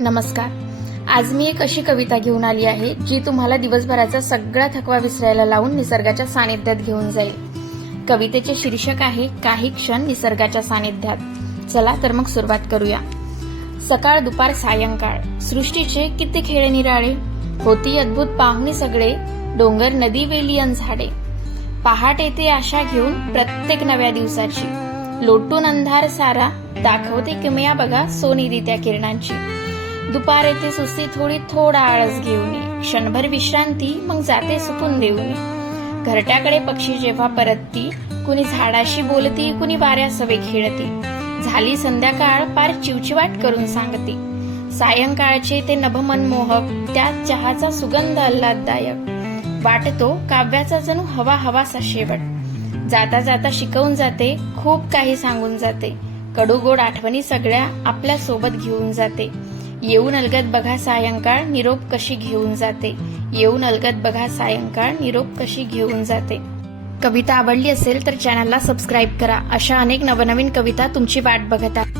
नमस्कार. आज मी एक अशी कविता घेऊन आली आहे जी तुम्हाला दिवसभराचा सगळा थकवा विसरायला लावून निसर्गाच्या सानिध्यात घेऊन जाईल. कवितेचे शीर्षक आहे काही क्षण निसर्गाच्या सानिध्यात. चला तर मग सुरुवात करूया. सकाळ दुपार सायंकाळ सृष्टीचे किती खेळ निराळे, होती अद्भुत पाहुणी सगळे, डोंगर नदी वेली अन झाडे. पहाट येते आशा घेऊन प्रत्येक नव्या दिवसाची, लोटून अंधार सारा दाखवते किमया बघा सोनेरी त्या किरणांची. दुपार येते सुस्ती थोडा आळस घेऊन, क्षणभर विश्रांती मग जाते सुकून देऊन. घरट्याकडे पक्षी जेव्हा परतती, कुणी झाडाशी बोलती कुणी वाऱ्यासवे खेळती. झाली संध्याकाळ पार चिवचिवाट करून सांगती, सायंकाळचे ते नभ मनमोहक, त्यात चहाचा सुगंध आल्हाददायक. वाटतो काव्याचा जणू हवा हवासा शेवट, जाता जाता शिकवून जाते खूप काही सांगून जाते. कडूगोड आठवणी सगळ्या आपल्या सोबत घेऊन जाते. येऊन अलगद बघा सायंकाळ निरोप कशी घेऊन जाते, येऊन अलगद बघा सायंकाळ निरोप कशी घेऊन जाते. कविता आवडली असेल तर चॅनलला सबस्क्राईब करा. अशा अनेक नवनवीन कविता तुमची वाट बघत आहे.